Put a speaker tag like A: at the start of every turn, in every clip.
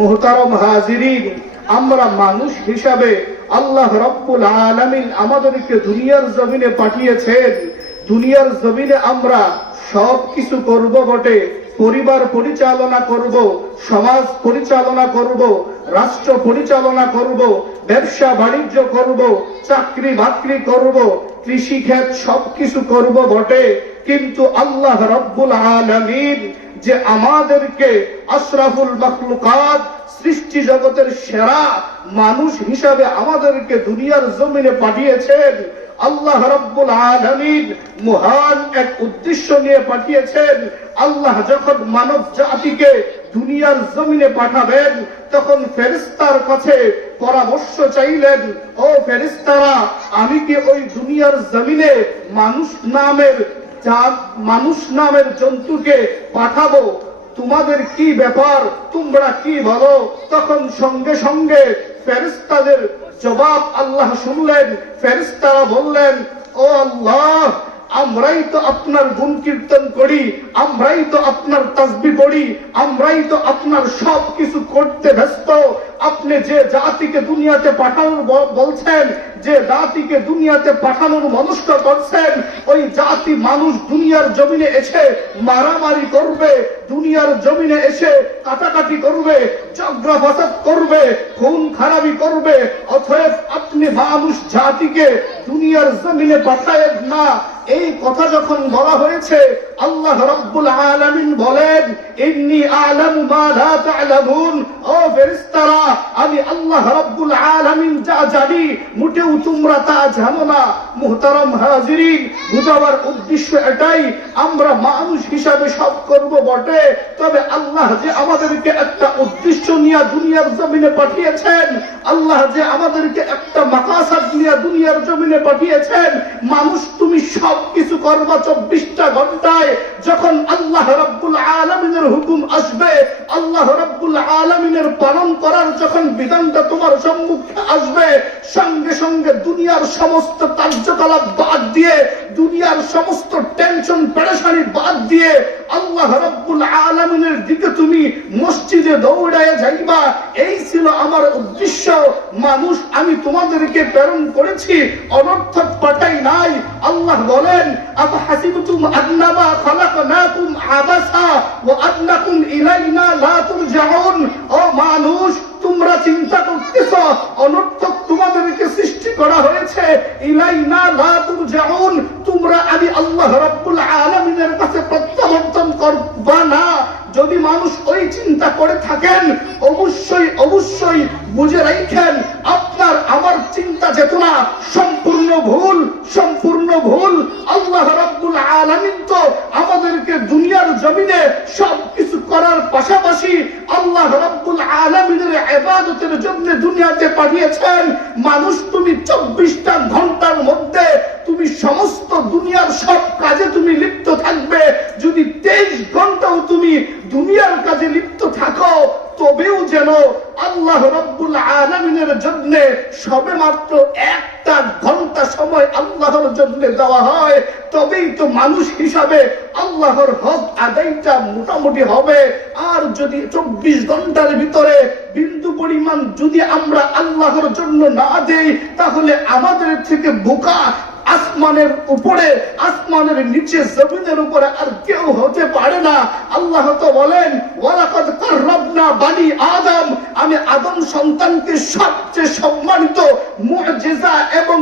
A: মুহতারম হাজিরিন, আমরা মানুষ হিসাবে আল্লাহ রব্বুল আলামিন আমাদেরকে দুনিয়ার জমিনে পাঠিয়েছেন। দুনিয়ার জমিনে আমরা সব কিছু করব বটে, পরিবার পরিচালনা করব, সমাজ পরিচালনা করব, রাষ্ট্র পরিচালনা করব, ব্যবসা বাণিজ্য করব, চাকরি বাকরি করব কৃষি ক্ষেত সবকিছু করব বটে। কিন্তু আল্লাহ রব্বুল আলামিন যে আমাদেরকে আশরাফুল মখলুকাত সৃষ্টি জগতের সেরা মানুষ হিসাবে আমাদেরকে দুনিয়ার জমিনে পাঠিয়েছেন। আল্লাহ রব্বুল আলামিন মহান এক উদ্দেশ্য নিয়ে পাঠিয়েছেন। আল্লাহ যখন মানব জাতিকে দুনিয়ার জমিনে পাঠাবেন, তখন ফেরিস্তার কাছে পরামর্শ চাইলেন, ও ফেরিস্তারা আমি কি ওই দুনিয়ার জমিনে মানুষ নামের জাত মানুষ নামের জন্তুকে পাঠাবো, তোমাদের কি ব্যাপার, তোমরা কি বলো তখন সঙ্গে সঙ্গে ফেরিস্তাদের জবাব আল্লাহ শুনলেন ফেরিস্তারা বললেন, ও আল্লাহ, আমরাই তো আপনার গুণ কীর্তন করি, আমরাই তো আপনার তাসবি পড়ি, আমরাই তো আপনার সব কিছু করতে ব্যস্ত। আপনি যে জাতিকে দুনিয়াতে পাঠানোর বলছেন যে জাতিকে দুনিয়াতে পাঠানোর মনস্ক করছেন, ওই জাতি মানুষ দুনিয়ার জমিনে এসে মারামারি করবে, দুনিয়ার জমিনে এসে কাটাকাটি করবে চক্র ফাসাদ করবে, খুন খারাপি করবে অথব আপনি মানুষ জাতিকে দুনিয়ার জমিনে পাঠায় না। এই কথা যখন বলা হয়েছে আল্লাহ রব্বুল আলামিন বলেন, ইন্নি মা লা তা'লামুন। ও ফেরেশতারা, আমি আল্লাহ আলামিন যা জানি, মোটেও তোমরা তা জানো না। মুহতারাম হাজিরিন, বুঝাবার উদ্দেশ্য এটাই, আমরা মানুষ হিসাবে সব করব বটে। তবে আল্লাহ যে আমাদেরকে একটা উদ্দেশ্য নিয়ে দুনিয়ার জমিনে পাঠিয়েছেন, আল্লাহ যে আমাদেরকে একটা মাকাসাদ নিয়ে দুনিয়ার জমিনে পাঠিয়েছেন, মানুষ তুমি সব কিছু করবা চব্বিশটা ঘন্টায়। যখন আল্লাহ রব্বুল আলমিনের হুকুম আসবে, আল্লাহ রব্বুল আলমিনের পালন করার যখন বিধানটা তোমার সম্মুখে আসবে, সঙ্গে সঙ্গে দুনিয়ার সমস্ত কার্যকলাপ বাদ দিয়ে, দুনিয়ার সমস্ত টেনশন পেরেশানি বাদ দিয়ে আল্লাহ রব্বুল আলমিনের দিকে তুমি মসজিদে দৌড়ায় যাইবা। এই ছিল আমার উদ্দেশ্য। মানুষ, আমি তোমাদেরকে প্রেরণ করেছি, অনর্থক পাঠাই নাই। আল্লাহ বলেন আব হাসিবতুম আন্নামা আবাসা ইলাইনা ও মানুষ, তোমরা চিন্তা করতেছ, অনর্থক তোমাদেরকে সৃষ্টি করা হয়েছে। ইলাইনা তোমরা আমি আল্লাহ কাছে প্রত্যাবর্তন করবা না। যদি মানুষ ওই চিন্তা করে থাকেন, অবশ্যই অবশ্যই বুঝে রাখেন, আপনার আমার চিন্তা চেতনা জমিনে সব কিছু করার পাশাপাশি আল্লাহ রব্বুল আলমিনের এবাদতের জন্য দুনিয়াতে পাঠিয়েছেন। মানুষ তুমি চব্বিশটা ঘণ্টার মধ্যে তুমি সমস্ত দুনিয়ার সব কাজে তুমি লিপ্ত থাকবে। যদি তেইশ ঘন্টাও তুমি দুনিয়ার কাজে লিপ্ত থাকো তবেও যেন আল্লাহ রব্বুল আলমিনের জন্য সবে মাত্র একটা ঘণ্টা সময় আল্লাহর জন্য দেওয়া হয়, তবেই তো মানুষ হিসাবে আল্লাহর হক আদায়টা মোটামুটি হবে। আর যদি চব্বিশ ঘণ্টার ভিতরে বিন্দু পরিমাণ যদি আমরা আল্লাহর জন্য না দেই, তাহলে আমাদের থেকে বোকা আসমানের উপরে, আসমানের নিচে, জমিনের উপরে আর কেউ হতে পারে না। আল্লাহ তো বলেন, ওয়ালাকাদ কাররাবনা বানি আদম। আমি আদম সন্তানকে সবচেয়ে সম্মানিত, মুজিজা এবং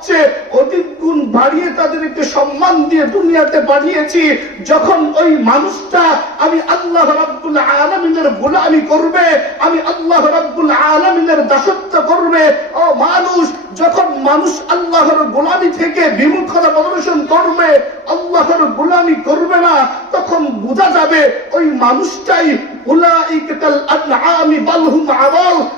A: সবচেয়ে অধিক গুণ বাড়িয়ে তাদেরকে সম্মান দিয়ে দুনিয়াতে পাঠিয়েছি যখন ওই মানুষটা আমি আল্লাহ রাব্বুল আলামিনের গোলামি করবে, আমি আল্লাহ রাব্বুল আলামিনের দাসত্ব করবে। ও মানুষ, যখন মানুষ আল্লাহর গোলামি থেকে বিমুখতা প্রদর্শন করবে, আল্লাহর গোলামি করবে না, তখন বোঝা যাবে ওই মানুষটাই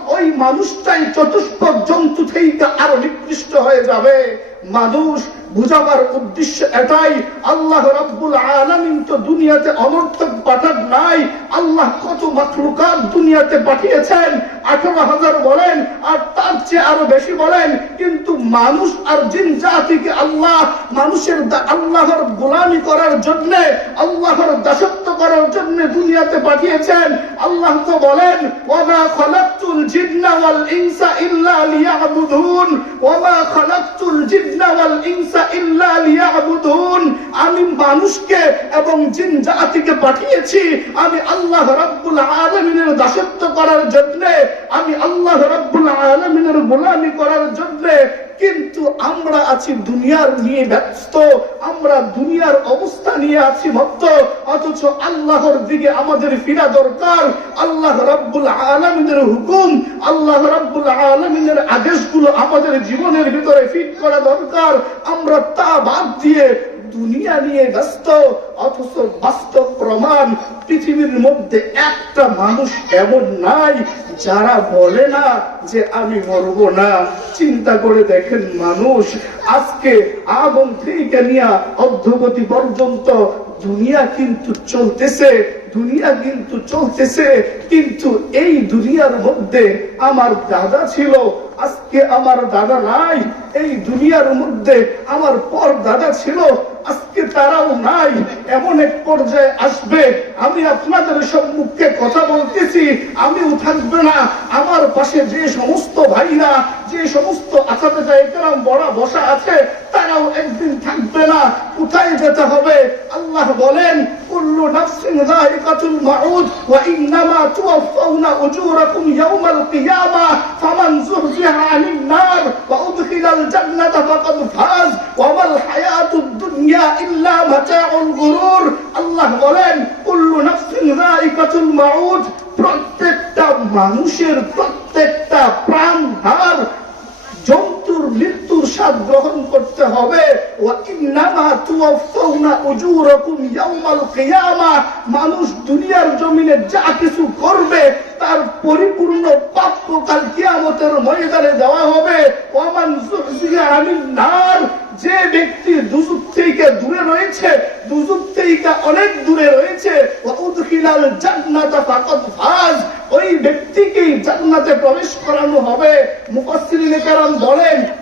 A: ওই মানুষটাই চতুষ্পদ জন্তু থেকে আরও নিকৃষ্ট হয়ে যাবে। মানুষ বুঝাবার উদ্দেশ্য এটাই, আল্লাহ রাব্বুল আলামিন তো দুনিয়াতে অনর্থক পাঠান নাই, আল্লাহ কত মাখলুকাত দুনিয়াতে পাঠিয়েছেন, আঠারো হাজার বলেন, আর তার চেয়ে আরও বেশি বলেন, কিন্তু মানুষ আর জিন জাতিকে আল্লাহ, মানুষের আল্লাহর গোলামি করার জন্য, আল্লাহর দাসত্ব করার জন্য দুনিয়াতে পাঠিয়েছেন। আল্লাহ তো বলেন, ওমা খলাকতুল জিন্না ওয়াল ইনসা ইল্লা লিয়াবুদুন, ওমা খলাকতুল জিন্না ওয়াল ইনসা আমি মানুষকে এবং জিন জাতিকে পাঠিয়েছি। আমি আল্লাহ রাব্বুল আলামিনের দাসত্ব করার জন্যে। আমি আল্লাহ রাব্বুল আলামিনের গোলামি করার জন্য কিন্তু আমরা আছি দুনিয়ার নিয়ে ব্যস্ত, আমরা দুনিয়ার অবস্থা নিয়ে আছি ভক্ত, অথচ আল্লাহর দিকে আমাদের ফিরা দরকার। আল্লাহ রাব্বুল আলমিনের হুকুম, আল্লাহ রাব্বুল আলমিনের আদেশগুলো আমাদের জীবনের ভিতরে ফিট করা দরকার। আমরা তা বাদ দিয়ে দুনিয়া নিয়ে ব্যস্ত, অথচ বাস্তব প্রমাণ পৃথিবীর মধ্যে একটা মানুষ এমন নাই যারা বলে না যে আমি মরব না। চিন্তা করে দেখেন মানুষ, আজকে আগুন থেকে নিয়ে অধ্যগতি পর্যন্ত দুনিয়া কিন্তু চলতেছে, দুনিয়া কিন্তু চলতেছে, কিন্তু এই দুনিয়ার মধ্যে আমার দাদা ছিল, আজকে আমার দাদা নাই, এই দুনিয়ার মধ্যে আমার পর দাদা ছিল আজকে তারাও নাই, এমন এক পর্যায়ে আসবে। আমি আপনাদের সম্মুখে কথা বলতেছি আমিও থাকবে না। আমার পাশে যে সমস্ত ভাইরা, যে সমস্ত আসাতে জায়গারাম বড়া বসা আছে, তারাও একদিন থাকবে না। কোথায় যেতে হবে? আল্লাহ বলেন, কুল্লু ইল্লা মাতাউল গুরুর। আল্লাহ বলেন কুল্লু নাফসিন যায়িকাতুল মাউত। প্রত্যেকটা মানুষের প্রত্যেকটা প্রাণধার জন্তুর মৃত্যুর গ্রহণ করতে হবে। মানুষ দুনিয়ার জমিনে যা কিছু করবে, তার পরিপূর্ণ প্রাপ্য কাল কিয়ামতের ময়দানে দেওয়া হবে। আনিন নার। যে ব্যক্তি দুজুক থেকে দূরে রয়েছে দুজুক থেকে অনেক দূরে রয়েছে উদখিলাল জান্নাতা ফাকাদ ফাজ। ওই ব্যক্তিকেই জান্নাতে প্রবেশ করানো হবে। মুফাসসিরিনে কেরাম বলেন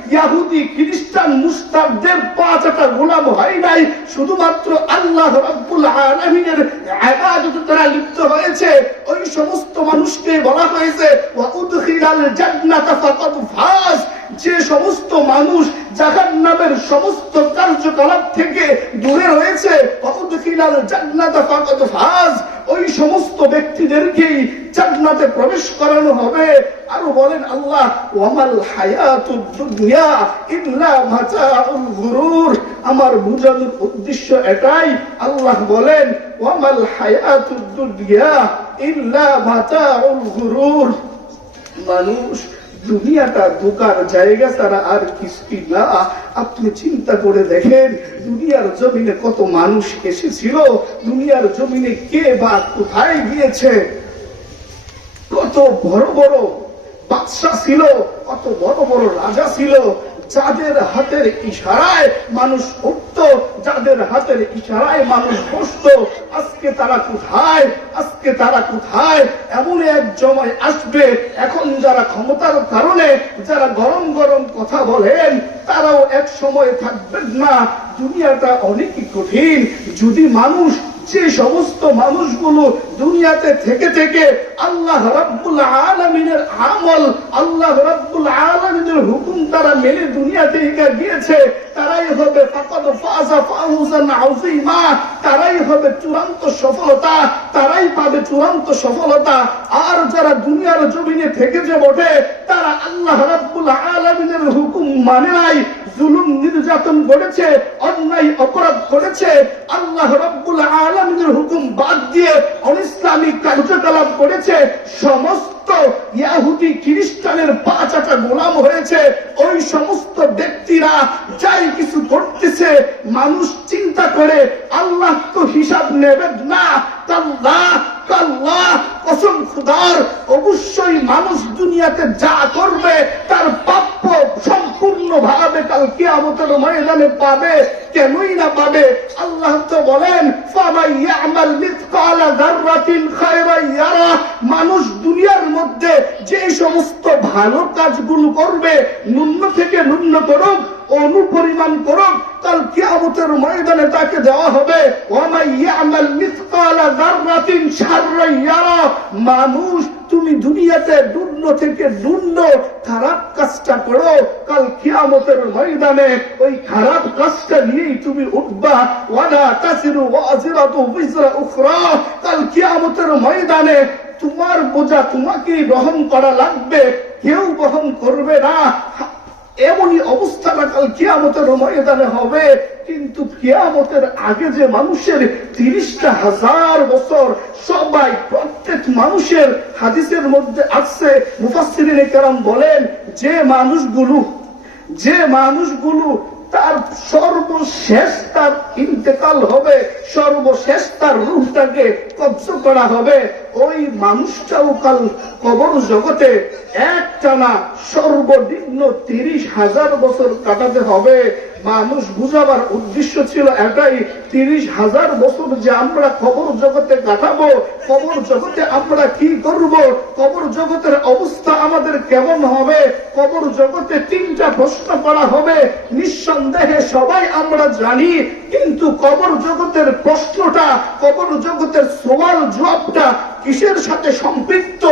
A: ইয়াহুদি, খ্রিস্টান মুস্তাবদের পাঁচটা গোলাম হয় নাই। শুধুমাত্র আল্লাহ রব্বুল আলামিনের ইবাদতে তারা লিপ্ত হয়েছে। ওই সমস্ত মানুষকে বলা হয়েছে, ওয়া উদখিলাল জান্নাতা ফাকাদ ফাজ। যে সমস্ত মানুষ জাহান্নামের সমস্ত কার্যকলাপ থেকে দূরে রয়েছে ওই সমস্ত ব্যক্তিদেরকেই জান্নাতে প্রবেশ করানো হবে। আরও বলেন আল্লাহ ইল্লা মাতাউল গুরুর। আমার বুঝানোর উদ্দেশ্য এটাই। আল্লাহ বলেন, ওয়ামাল হায়াতুদ ইল্লা মাতাউল গুরুর। মানুষ দুনিয়াটা দোকার জায়গা ছাড়া আর কিছুই না। আপনি চিন্তা করে দেখেন, দুনিয়ার জমিনে কত মানুষ এসেছিল, দুনিয়ার জমিনে কে বা কোথায় গিয়েছে? কত বড় বড় বাদশাহ ছিল, কত বড় বড় রাজা ছিল যাদের হাতের ইশারায় মানুষ উঠত যাদের হাতের ইশারায় মানুষ বসত আজকে তারা কোথায়, আজকে তারা কোথায়? এমন এক জমায় আসবে। এখন যারা ক্ষমতার কারণে, যারা গরম গরম কথা বলেন, তারাও এক সময় থাকবেন না। দুনিয়াটা অনেকই কঠিন। যদি মানুষ যে সমস্ত মানুষগুলো দুনিয়াতে থেকে থেকে আল্লাহ রাব্বুল আলামিনের আমল, আল্লাহ রাব্বুল আলামিনের হুকুম তারা মেনে দুনিয়া থেকে গিয়েছে, তারাই হবে ফাকাদ ফাজা ফাউজান আযীমা, তারাই হবে চূড়ান্ত সফলতা, তারাই পাবে চূড়ান্ত সফলতা। আর যারা দুনিয়ার জমিনে থেকে যে বটে, তারা আল্লাহ রাব্বুল আলামিনের হুকুম মানে নাই। জুলুম নির্যাতন করেছে অন্যায় অপরাধ করেছে আল্লাহ রব্বুল আলমিনের হুকুম বাদ দিয়ে অনিসলামিক কার্যকলাপ করেছে সমস্ত ইয়াহুদি খ্রিস্টানের গোলাম হয়েছে, ওই সমস্ত ব্যক্তিরা যাই কিছু করতেছে মানুষ চিন্তা করে, আল্লাহ তো হিসাব নেবেন না তাল্লাহ কাল্লাহ কসম খুদার, অবশ্যই মানুষ দুনিয়াতে যা করবে, তার প্রাপ্য সম্পূর্ণ ভাবে কাল কিয়ামতের ময়দানে পাবে। কেনই না পাবে? আল্লাহ তো বলেন মানুষ দুনিয়ার মধ্যে যে সমস্ত ভালো কাজগুলো করবে ন্যূন থেকে ন্যূন করুক, অনুপরিমাণ করুক, কাল কিয়ামতের ময়দানে তাকে দেওয়া হবে মানুষ, তুমি দুনিয়াতে ডুন্ন থেকে ডুন্ন খারাপ কাজটা করো। কাল কিয়ামতের ময়দানে ওই খারাপ কাজটা নিয়েই তুমি উঠবা। ওয়ালা তাসিরু ওয়াজিরাতু বিজরা উখরা। কাল কিয়ামতের ময়দানে তোমার বোঝা তোমাকেই বহন করা লাগবে। কেউ বহন করবে না। এমনই অবস্থাটা কাল কিয়ামতের ময়দানে হবে। কিন্তু কেয়ামতের আগে যে মানুষের তিরিশটা হাজার বছর সবাই প্রত্যেক মানুষের হাদিসের মধ্যে আসছে মুফাসিরিনে কেরাম বলেন, যে মানুষগুলো যে মানুষগুলো তার সর্বশেষ তার ইন্তেকাল হবে, সর্বশেষ তার রূপটাকে কব্জ করা হবে। ওই মানুষটাও কাল কবর জগতে একটানা সর্বনিম্ন তিরিশ হাজার বছর কাটাতে হবে। মানুষ বুঝাবার উদ্দেশ্য ছিল এটাই। তিরিশ হাজার বছর যে আমরা কবর জগতে কাটাবো, কবর জগতে আমরা কি করব, কবর জগতের অবস্থা আমাদের কেমন হবে, কবর জগতে তিনটা প্রশ্ন করা হবে। নিঃসন্দেহে সবাই আমরা জানি, কিন্তু কবর জগতের প্রশ্নটা, কবর জগতের সওয়াল জবাবটা কিসের সাথে সম্পৃক্ত?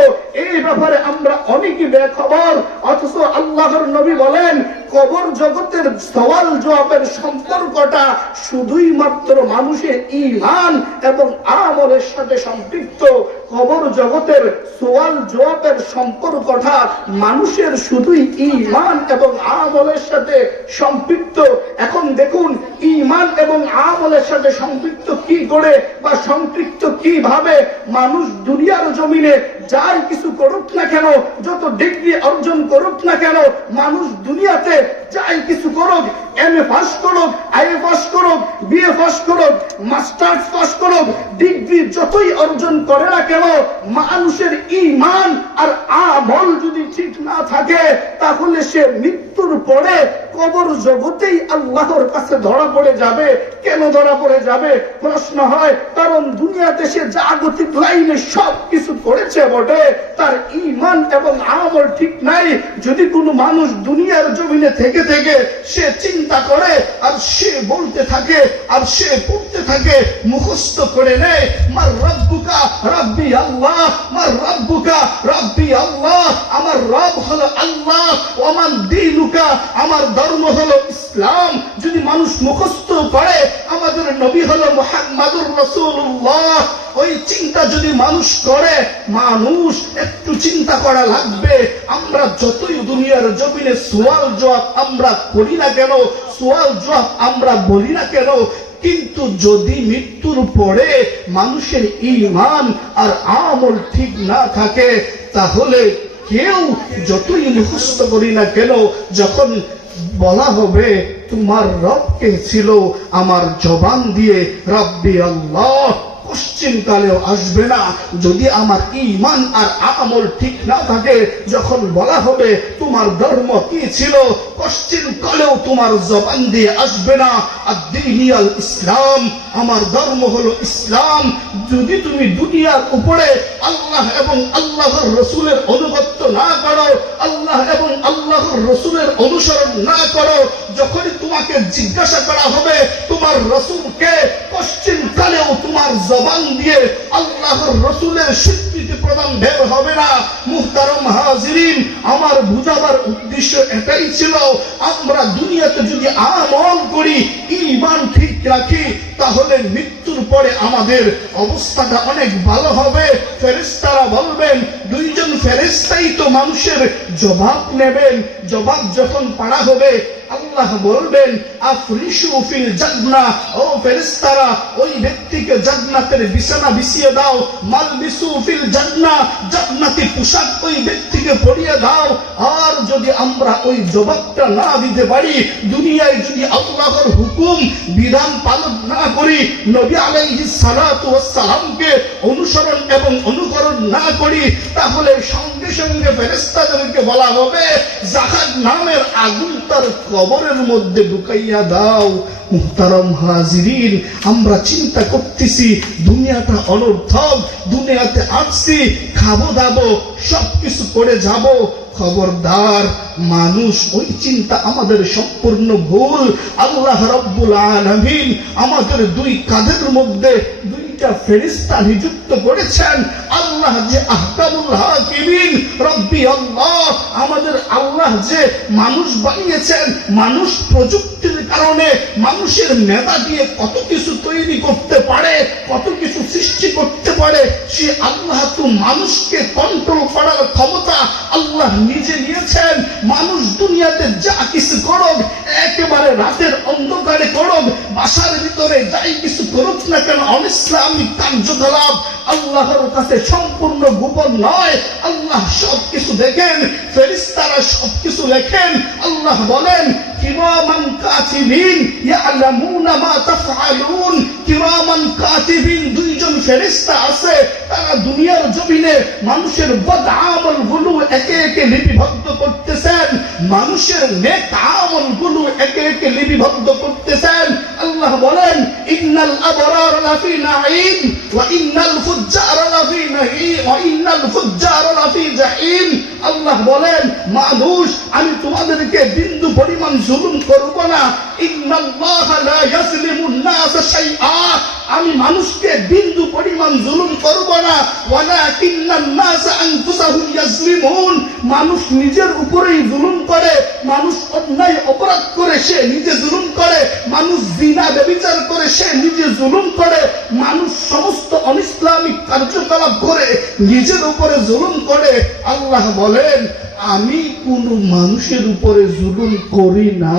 A: এই ব্যাপারে আমরা অনেকই বেখবর। অথচ আল্লাহর নবী বলেন, কবর জগতের সওয়াল জবাবের সম্পর্কটা শুধুই মাত্র মানুষের ইমান এবং আমলের সাথে সম্পৃক্ত। কবর জগতের সোয়াল জবাবের সম্পর্কটা মানুষের শুধুই ইমান এবং আমলের সাথে সম্পৃক্ত। এখন দেখুন ইমান এবং আমলের সাথে সম্পৃক্ত কি করে বা সম্পৃক্ত কীভাবে মানুষ দুনিয়ার জমিনে যাই কিছু করুক না কেন, যত ডিগ্রি অর্জন করুক না কেন, মানুষ দুনিয়াতে যাই কিছু করুক এম এ পাস করুক আই এ পাস করুক বিএ পাস করুক মাস্টার্স পাস করুক ডিগ্রি যতই অর্জন করে না কেন, মানুষের ইমান আর আমল যদি ঠিক না থাকে, তাহলে সে মৃত্যুর পরে কবর জগতেই আল্লাহর কাছে ধরা পড়ে যাবে। কেন ধরা পড়ে যাবে? প্রশ্ন হয়, কারণ দুনিয়াতে সে জাগতিক লাইনে সব কিছু করেছে বটে তার ইমান এবং আমল ঠিক নাই। যদি কোনো মানুষ দুনিয়ার জমিনে থেকে থেকে সে চিন্তা করে, আর সে বলতে থাকে, আর সে পড়তে থাকে, মুখস্থ করে নেয়, মার রব্বুকা রব্বি আল্লাহ, মার রব্বুকা রব্বি আল্লাহ, আমার রব হলো আল্লাহ, ওমান দিনুকা, আমার ধর্ম হলো ইসলাম। যদি মানুষ মুখস্থ করে, আমাদের নবী হলো মোহাম্মদুর রসুল্লাহ ওই চিন্তা যদি মানুষ করে, মানুষ একটু চিন্তা করা লাগবে। আমরা যতই দুনিয়ার জমিনে সোয়াল জবাব আমরা করি না কেন, সোয়াল জবাব আমরা বলি না কেন, কিন্তু যদি মৃত্যুর পরে মানুষের ইমান আর আমল ঠিক না থাকে, তাহলে কেউ যতই মুখস্থ করি না কেন, যখন বলা হবে, তোমার রব কে ছিল আমার জবান দিয়ে, রব্বি আল্লাহ। পশ্চিম কালেও আসবে না। যদি আমার ইমান আর আমল ঠিক না থাকে, যখন বলা হবে তোমার ধর্ম কি ছিল পশ্চিম কালেও তোমার জবান দিয়ে আসবে না। আর দিনিয়াল ইসলাম, আমার ধর্ম হলো ইসলাম। যদি তুমি দুনিয়ার উপরে আল্লাহ এবং আল্লাহর রসুলের অনুগত্য না করো, আল্লাহ এবং আল্লাহর রসুলের অনুসরণ না করো, যখনই তোমাকে জিজ্ঞাসা করা হবে, তোমার রসুলকে পশ্চিম কালেও তোমার জবান দিয়ে আল্লাহর রসুলের স্বীকৃতি প্রদান বের হবে না। মুহতারম হাজিরিন, আমার বুঝাবার উদ্দেশ্য এটাই ছিল, আমরা দুনিয়াতে যদি আমল করি ইমান ঠিক রাখি, তাহলে মৃত্যুর পরে আমাদের অবস্থাটা অনেক ভালো হবে। ফেরেস্তারা বলবেন, দুইজন ফেরেস্তাই তো মানুষের জবাব নেবেন, জবাব যখন পাড়া হবে আল্লাহ বলবেন ও ওই ব্যক্তিকে বিছানা বিছিয়ে দাও। পোশাক ওই ব্যক্তিকে পরিয়ে দাও। আর যদি আমরা ওই জবাবটা না দিতে পারি, দুনিয়ায় যদি আল্লাহর হুকুম বিধান পালন না করি, নবী আলাইহিস সালাতু সালামকে অনুসরণ এবং অনুকরণ না করি, তাহলে সঙ্গে সঙ্গে ফেরেশতাদেরকে বলা হবে জাহাজ নামের আগুন তার কবরের মধ্যে ঢুকাইয়া দাও, মুহতারম হাজিরিন। আমরা চিন্তা করতেছি, দুনিয়াটা অনর্থক, দুনিয়াতে আসছি, খাব দাবো, সবকিছু করে যাব। খবরদার মানুষ, ওই চিন্তা আমাদের সম্পূর্ণ ভুল। আল্লাহ রব্বুল আলামিন আমাদের দুই কাঁধের মধ্যে দুইটা ফেরিস্তা নিযুক্ত করেছেন। আল্লাহ যে আহকামুল হাকিমিন, রব্বি আল্লাহ, আমাদের আল্লাহ যে মানুষ বানিয়েছেন, মানুষ প্রযুক্তির কারণে মানুষের মেধা দিয়ে কত কিছু তৈরি করতে পারে, কত কিছু সৃষ্টি করতে পারে, সে আল্লাহ তো মানুষকে কন্ট্রোল করার ক্ষমতা আল্লাহ নিজে নিয়েছেন। মানুষ দুনিয়াতে যা কিছু করুক, একেবারে রাতের অন্ধকারে করুক, বাসার ভিতরে যাই কিছু করুক না কেন কার্যকলাপ আল্লাহর কাছে সম্পূর্ণ গোপন নয়। আল্লাহ সবকিছু দেখেন ফেরিস্তারা সবকিছু লেখেন। আল্লাহ বলেন তারা দুনিয়ার মানুষের একে করতেছেন। মানুষেরগুলো একে একে করতেছেন। আল্লাহ বলেন, ইন্নাল আবরার লাফি আল্লাহ বলেন, মানুষ, আমি তোমাদেরকে বিন্দু পরিমাণ জুলুম করব না। ইন্নাল্লাহ লা ইয়াজলিমুন নাস শাইআ। আমি মানুষকে বিন্দু পরিমাণ জুলুম করব না। ওয়ালাকিন্নান নাস আনফুসাহুম ইয়াজলিমুন। মানুষ নিজের উপরেই জুলুম করে, মানুষ অন্যায় অপরাধ করে, সে নিজে জুলুম করে। মানুষ জিনা ব্যভিচার করে, সে নিজে জুলুম করে। মানুষ সমস্ত অনিসলামিক কার্যকলাপ করে, নিজের উপরে জুলুম করে। আল্লাহ বলেন, আমি কোন মানুষের উপরে জুলুম করি না।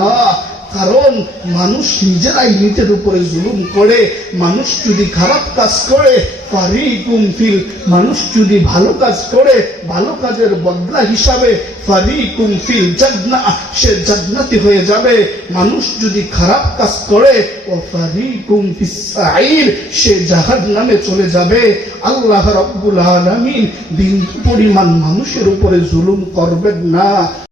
A: কারণ মানুষ নিজেরাই নিজের উপরে জুলুম করে, মানুষ যদি খারাপ কাজ করে মানুষ যদি ভালো কাজ করে, ভালো কাজের বদলা হিসাবে সে হয়ে যাবে। মানুষ যদি খারাপ কাজ করে, ও ফারিকুম ফিস সাইর, সে জাহান্নামে চলে যাবে। আল্লাহ রাব্বুল আলামিন পরিমাণ মানুষের উপরে জুলুম করবেন না।